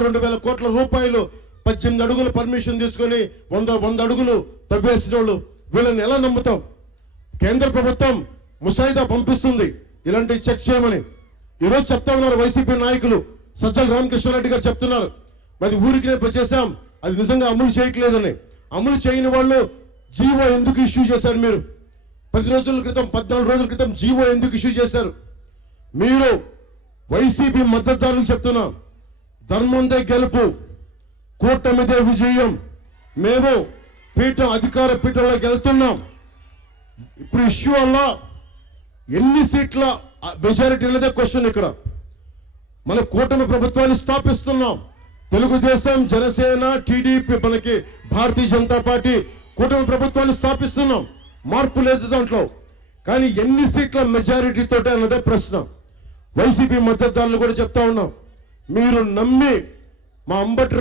2,000 కోట్ల రూపాయలు 18 అడుగులు పర్మిషన్ తీసుకొని 100 అడుగులు తవ్వేసిన వాళ్ళు వీళ్ళని ఎలా నమ్ముతాం? కేంద్ర ప్రభుత్వం ముసాయిదా పంపిస్తుంది ఇలాంటి చెక్ చేయమని. ఈరోజు చెప్తా ఉన్నారు వైసీపీ నాయకులు, సజ్జల రామకృష్ణారెడ్డి గారు చెప్తున్నారు మరి ఊరికి రేపు చేశాం, అది నిజంగా అమలు చేయట్లేదని. అమలు చేయని వాళ్ళు జీవో ఎందుకు ఇష్యూ చేశారు? మీరు 10 రోజుల క్రితం 14 రోజుల క్రితం జీవో ఎందుకు ఇష్యూ చేశారు? మీరు వైసీపీ మద్దతుదారులకు చెప్తున్నా, ధర్మందే గెలుపు, కూటమిదే విజయం. మేము అధికార పీఠంలోకి వెళ్తున్నాం. ఇప్పుడు ఇష్యూ వల్ల ఎన్ని సీట్ల మెజారిటీ అనేదే క్వశ్చన్. ఇక్కడ మన కూటమి ప్రభుత్వాన్ని స్థాపిస్తున్నాం. తెలుగుదేశం, జనసేన, టీడీపీ, మనకి భారతీయ జనతా పార్టీ కూటమి ప్రభుత్వాన్ని స్థాపిస్తున్నాం. మార్పు లేదు దాంట్లో. కానీ ఎన్ని సీట్ల మెజారిటీతో అన్నదే ప్రశ్న. వైసీపీ మద్దతుదారులు కూడా చెప్తా ఉన్నాం, మీరు నమ్మి మా అంబటి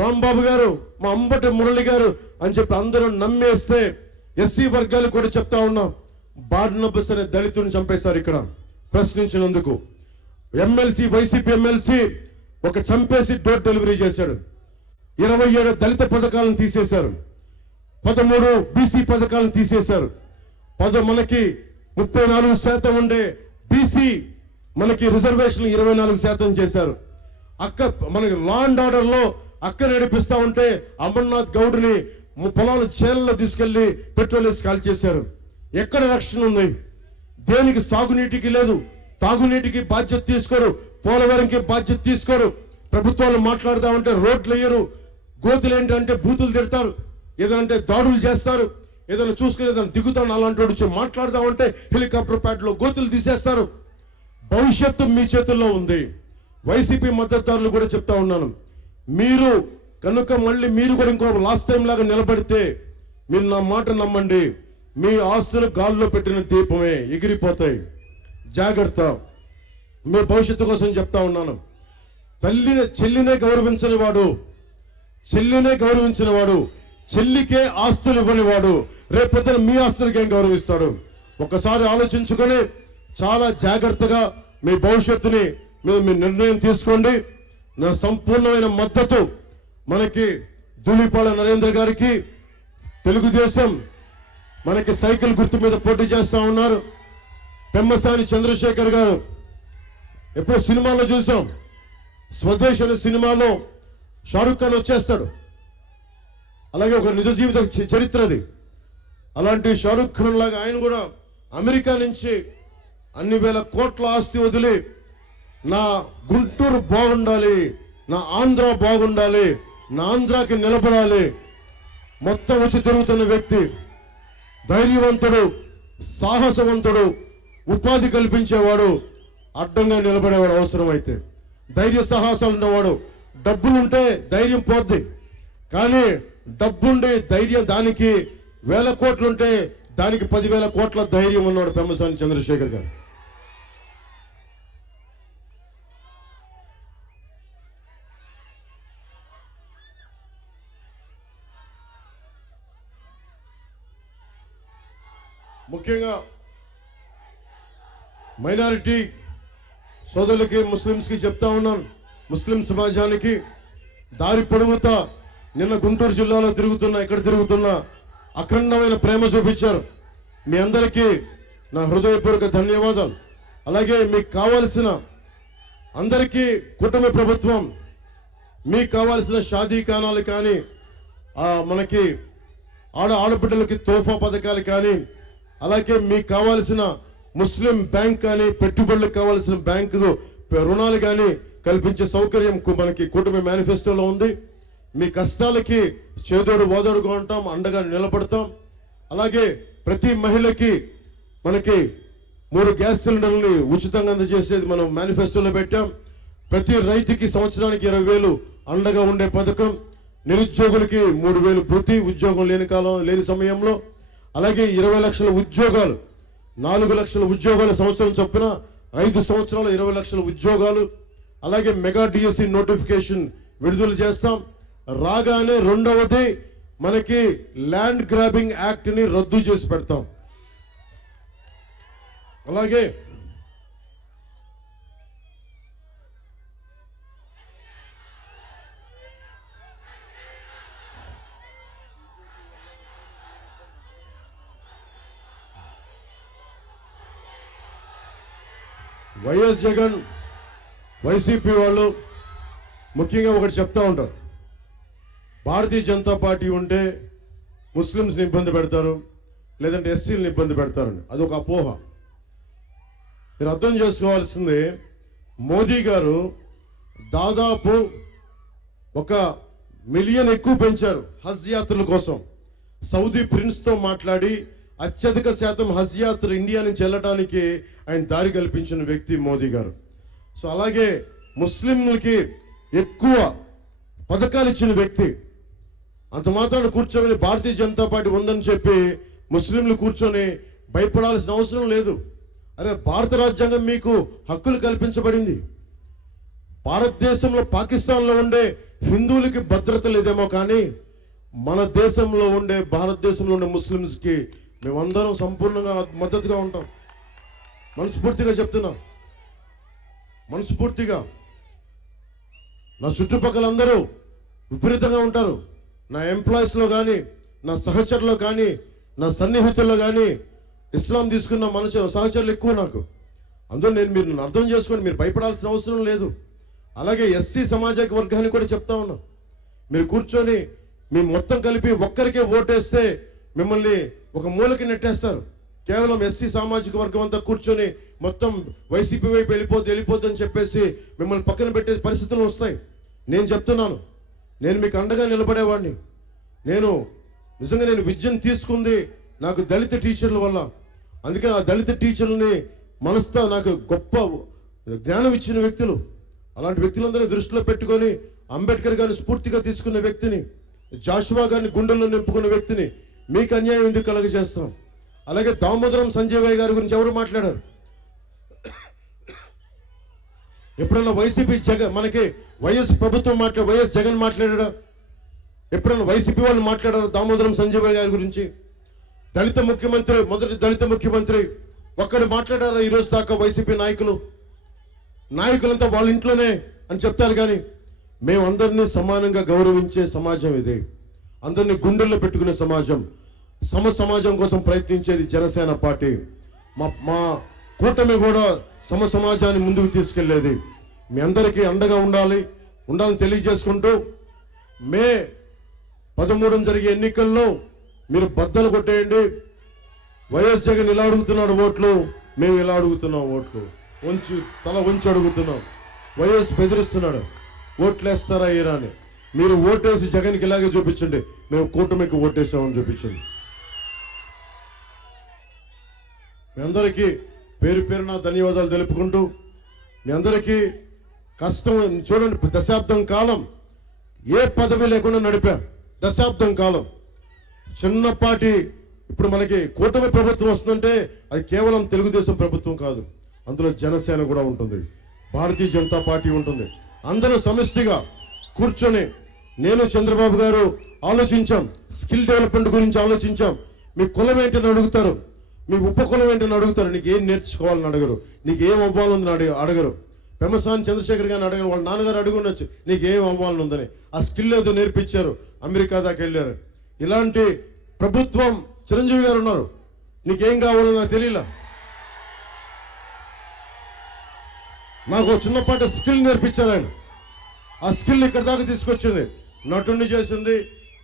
రాంబాబు గారు, మా అంబటి మురళి గారు అని చెప్పి అందరూ నమ్మేస్తే ఎస్సీ వర్గాలు కూడా చెప్తా ఉన్నాం, బార్నబస్ అనే దళితుని చంపేశారు ఇక్కడ ప్రశ్నించినందుకు. వైసీపీ ఎమ్మెల్సీ ఒక చంపేసి డోర్ డెలివరీ చేశాడు. 27 దళిత పథకాలను తీసేశారు, 13 బీసీ పథకాలను తీసేశారు. మనకి 34% ఉండే బీసీ మనకి రిజర్వేషన్ 24% చేశారు. మనకి లా అండ్ ఆర్డర్ లో నడిపిస్తా ఉంటే అమర్నాథ్ గౌడ్ని పొలాలు చేలలో తీసుకెళ్లి పెట్రోల్ వేసి కాల్ చేశారు. ఎక్కడ రక్షణ ఉంది? దేనికి? సాగునీటికి లేదు, తాగునీటికి బాధ్యత తీసుకోరు, పోలవరంకి బాధ్యత తీసుకోరు. ప్రభుత్వాలు మాట్లాడుతూ ఉంటే రోడ్లు వేయరు, గోతులు ఏంటంటే బూతులు తిడతారు, ఏదంటే దాడులు చేస్తారు, ఏదైనా చూసుకుని ఏదైనా దిగుతాను అలాంటి వచ్చి మాట్లాడుతూ ఉంటే హెలికాప్టర్ ప్యాడ్లో గోతులు తీసేస్తారు. భవిష్యత్తు మీ చేతుల్లో ఉంది. వైసీపీ మద్దతుదారులు కూడా చెప్తా ఉన్నాను, మీరు కనుక మళ్ళీ మీరు కూడా ఇంకో లాస్ట్ టైం లాగా నిలబడితే మీరు నా మాట నమ్మండి, మీ ఆస్తులు గాల్లో పెట్టిన దీపమే ఎగిరిపోతాయి. జాగ్రత్త. మీ భవిష్యత్తు కోసం చెప్తా ఉన్నాను. చెల్లినే గౌరవించిన వాడు, చెల్లికే ఆస్తులు ఇవ్వని వాడు రేపొద్దున మీ ఆస్తులకి ఏం గౌరవిస్తాడు? ఒకసారి ఆలోచించుకొని చాలా జాగ్రత్తగా మీ భవిష్యత్తుని మీ నిర్ణయం తీసుకోండి. నా సంపూర్ణమైన మద్దతు మనకి ధూళిపాళ నరేంద్ర గారికి. తెలుగుదేశం మనకి సైకిల్ గుర్తు మీద పోటీ చేస్తా ఉన్నారు. పెమ్మసాని చంద్రశేఖర్ గారు ఎప్పుడో సినిమాలో చూసాం, స్వదేశ్ అనే సినిమాలో షారుఖ్ ఖాన్ వచ్చేస్తాడు. అలాగే ఒక నిజ జీవిత చరిత్రది. అలాంటి షారుఖ్ ఖాన్ లాగా ఆయన కూడా అమెరికా నుంచి అన్ని వేల కోట్ల ఆస్తి వదిలి నా గుంటూరు బాగుండాలి, నా ఆంధ్ర బాగుండాలి, నా ఆంధ్రాకి నిలబడాలి మొత్తం వచ్చి తిరుగుతున్న వ్యక్తి. ధైర్యవంతుడు, సాహసవంతుడు, ఉపాధి కల్పించేవాడు, అడ్డంగా నిలబడేవాడు అవసరమైతే. ధైర్య సాహసాలు ఉన్నవాడు. డబ్బులుంటే ధైర్యం పోద్ది, కానీ డబ్బుండి ధైర్యం దానికి 1000 కోట్లుంటే దానికి 10,000 కోట్ల ధైర్యం ఉన్నాడు పెమ్మసాని చంద్రశేఖర్ గారు. ముఖ్యంగా మైనారిటీ సోదరులకి, ముస్లింస్ కి చెప్తా ఉన్నాను, ముస్లిం సమాజానికి దారి పొడుగుతా నిన్న గుంటూరు జిల్లాలో ఇక్కడ తిరుగుతున్నా అఖండమైన ప్రేమ చూపించారు. మీ అందరికీ నా హృదయపూర్వక ధన్యవాదాలు. అలాగే మీకు కావాల్సిన అందరికీ కూటమి ప్రభుత్వం మీకు కావాల్సిన షాదీ ఖానాలు కానీ, మనకి ఆడబిడ్డలకి తోఫా పథకాలు కానీ, అలాగే మీకు కావాల్సిన ముస్లిం బ్యాంక్ కానీ, పెట్టుబడులకు కావాల్సిన బ్యాంకు రుణాలు కానీ కల్పించే సౌకర్యం మనకి కూటమి మేనిఫెస్టోలో ఉంది. మీ కష్టాలకి చేదోడు ఓదోడుగా ఉంటాం, అండగా నిలబడతాం. అలాగే ప్రతి మహిళకి మనకి 3 గ్యాస్ సిలిండర్లని ఉచితంగా అందజేసేది మనం మేనిఫెస్టోలో పెట్టాం. ప్రతి రైతుకి సంవత్సరానికి 20,000 అండగా ఉండే పథకం. నిరుద్యోగులకి 3,000 భృతి, ఉద్యోగం లేని సమయంలో. అలాగే 20 లక్షల ఉద్యోగాలు, 4 లక్షల ఉద్యోగాల సంవత్సరం చొప్పున 5 సంవత్సరాలు 20 లక్షల ఉద్యోగాలు. అలాగే మెగా డిఎస్సి నోటిఫికేషన్ విడుదల చేస్తాం. రాగానే రెండవది మనకి ల్యాండ్ గ్రాబింగ్ యాక్ట్ ని రద్దు చేసి పెడతాం. అలాగే వైఎస్ జగన్ వైసీపీ వాళ్ళు ముఖ్యంగా ఒకటి చెప్తా ఉంటారు, భారతీయ జనతా పార్టీ ఉంటే ముస్లింస్ని ఇబ్బంది పెడతారు, లేదంటే ఎస్సీలను ఇబ్బంది పెడతారని. అదొక అపోహ. మీరు అర్థం చేసుకోవాల్సింది, మోదీ గారు దాదాపు 1 మిలియన్ ఎక్కువ పెంచారు హజ్ యాత్రల కోసం. సౌదీ ప్రిన్స్ తో మాట్లాడి అత్యధిక శాతం హజ్ యాత్ర ఇండియా నుంచి వెళ్ళడానికి ఆయన దారి కల్పించిన వ్యక్తి మోదీ గారు. సో అలాగే ముస్లింలకి ఎక్కువ పథకాలు ఇచ్చిన వ్యక్తి. అంత మాత్రాన కూర్చొని భారతీయ జనతా పార్టీ ఉందని చెప్పి ముస్లింలు కూర్చొని భయపడాల్సిన అవసరం లేదు. అరే, భారత రాజ్యాంగం మీకు హక్కులు కల్పించబడింది. భారతదేశంలో పాకిస్తాన్లో ఉండే హిందువులకి భద్రత లేదేమో కానీ మన దేశంలో ఉండే భారతదేశంలో ఉండే ముస్లింస్కి మేమందరం సంపూర్ణంగా మద్దతుగా ఉంటాం. మనస్ఫూర్తిగా చెప్తున్నా, మనస్ఫూర్తిగా. నా చుట్టుపక్కలందరూ విపరీతంగా ఉంటారు. నా ఎంప్లాయీస్ లో కానీ, నా సహచరులో కానీ, నా సన్నిహితుల్లో కానీ ఇస్లాం తీసుకున్న సహచరులు ఎక్కువ నాకు. అందులో మీరు అర్థం చేసుకొని మీరు భయపడాల్సిన అవసరం లేదు. అలాగే ఎస్సీ సామాజిక వర్గానికి కూడా చెప్తా ఉన్నాం, మీరు కూర్చొని మీ మొత్తం కలిపి ఒక్కరికే ఓటేస్తే మిమ్మల్ని ఒక మూలకి నెట్టేస్తారు. కేవలం ఎస్సీ సామాజిక వర్గం అంతా కూర్చొని మొత్తం వైసీపీ వైపు వెళ్ళిపోద్దని చెప్పేసి మిమ్మల్ని పక్కన పెట్టే పరిస్థితులు వస్తాయి. నేను చెప్తున్నాను, నేను మీకు అండగా నిలబడేవాడిని. నిజంగా నేను విద్యను తీసుకుంది నాకు దళిత టీచర్ల వల్ల. అందుకే ఆ దళిత టీచర్లని మనసుతో నాకు గొప్ప జ్ఞానం ఇచ్చిన వ్యక్తులు. అలాంటి వ్యక్తులందరినీ దృష్టిలో పెట్టుకొని అంబేద్కర్ గారిని స్ఫూర్తిగా తీసుకున్న వ్యక్తిని, జాషువా గారిని గుండెల్లో నింపుకున్న వ్యక్తిని మీకు అన్యాయం ఎందుకు కలగజేస్తాం? అలాగే దామోదరం సంజయ్ గారి గురించి ఎవరు మాట్లాడారు? ఎప్పుడన్నా వైసీపీ మనకి వైఎస్ ప్రభుత్వం వైఎస్ జగన్ మాట్లాడా? ఎప్పుడన్నా వైసీపీ వాళ్ళు మాట్లాడారు దామోదరం సంజయ్ గారి గురించి? దళిత ముఖ్యమంత్రి, మొదటి దళిత ముఖ్యమంత్రి ఒక్కడు మాట్లాడారా ఈ రోజు దాకా? వైసీపీ నాయకులంతా వాళ్ళ ఇంట్లోనే అని చెప్తారు. కానీ మేమందరినీ సమానంగా గౌరవించే సమాజం ఇది. అందరినీ గుండెల్లో పెట్టుకునే సమాజం. సమాజం కోసం ప్రయత్నించేది జనసేన పార్టీ. మా కూటమి కూడా సమాజాన్ని ముందుకు తీసుకెళ్లేది. మీ అందరికీ అండగా ఉండాలని తెలియజేసుకుంటూ, మే 13 జరిగే ఎన్నికల్లో మీరు బద్దలు కొట్టేయండి. వైఎస్ జగన్ ఇలా అడుగుతున్నాడు ఓట్లు, మేము ఇలా అడుగుతున్నాం ఓట్లు. తల వంచి అడుగుతున్నాం. వైఎస్ బెదిరిస్తున్నాడు, ఓట్లేస్తారా ఏరా అని. మీరు ఓటేసి జగన్కి ఇలాగే చూపించండి, మేము కూటమికి ఓటేసామని చూపించండి. మీ అందరికీ పేరు పేరున ధన్యవాదాలు తెలుపుకుంటూ, మీ అందరికీ కష్టం చూడండి. దశాబ్దం కాలం ఏ పదవి లేకుండా నడిపాం. దశాబ్దం కాలం చిన్నపాటి. ఇప్పుడు మనకి కూటమి ప్రభుత్వం వస్తుందంటే అది కేవలం తెలుగుదేశం ప్రభుత్వం కాదు, అందులో జనసేన కూడా ఉంటుంది, భారతీయ జనతా పార్టీ ఉంటుంది. అందరూ సమిష్టిగా కూర్చొని నేను చంద్రబాబు గారు ఆలోచించాం. స్కిల్ డెవలప్మెంట్ గురించి ఆలోచించాం. మీ కులం ఏంటని అడుగుతారు, మీ ఉపకులం ఏంటని అడుగుతారు. నీకు ఏం నేర్చుకోవాలని అడగరు, నీకు ఏం అవ్వాలని అడగరు. పెమ్మసాని చంద్రశేఖర్ గారిని అడగరు, వాళ్ళ నాన్నగారు అడుగుండొచ్చు నీకు ఏం అవ్వాలని ఉందని. ఆ స్కిల్ ఏదో నేర్పించారు, అమెరికా దాకా వెళ్ళారు. ఇలాంటి ప్రభుత్వం చిరంజీవి గారు ఉన్నారు. నీకేం కావాలో నాకు తెలియలా. నాకు చిన్నపాటి స్కిల్ నేర్పించారు ఆయన. ఆ స్కిల్ ఇక్కడ దాకా తీసుకొచ్చింది, నటుడిని చేసింది,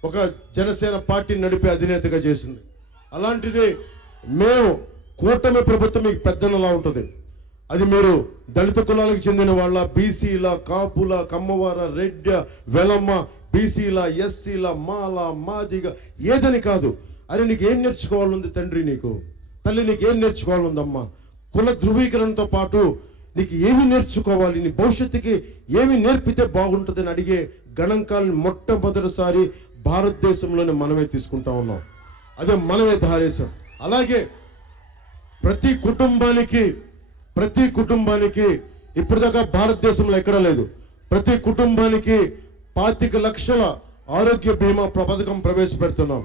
ఒక జనసేన పార్టీని నడిపే అధినేతగా చేసింది. అలాంటిది మేము కూటమి ప్రభుత్వం మీకు పెద్దనలా ఉంటుంది. అది మీరు దళిత కులాలకు చెందిన వాళ్ళ, బీసీల, కాపుల, కమ్మవార, రెడ్డ, వెలమ్మ, బీసీల, ఎస్సీల, మాల, మాదిగ ఏదని కాదు. అరే నీకు ఏం నేర్చుకోవాలంది తండ్రి, నీకు తల్లి నీకేం నేర్చుకోవాలందమ్మా? కుల ధృవీకరణతో పాటు నీకు ఏమి నేర్చుకోవాలి, నీ భవిష్యత్తుకి ఏమి నేర్పితే బాగుంటుందని అడిగే గణాంకాలను మొట్టమొదటిసారి భారతదేశంలోనే మనమే తీసుకుంటా ఉన్నాం. అదే మనమే ధారేశాం. అలాగే ప్రతి కుటుంబానికి ఇప్పటిదాకా భారతదేశంలో ఎక్కడా లేదు. ప్రతి కుటుంబానికి 25 లక్షల ఆరోగ్య బీమా పథకం ప్రవేశపెడుతున్నాం.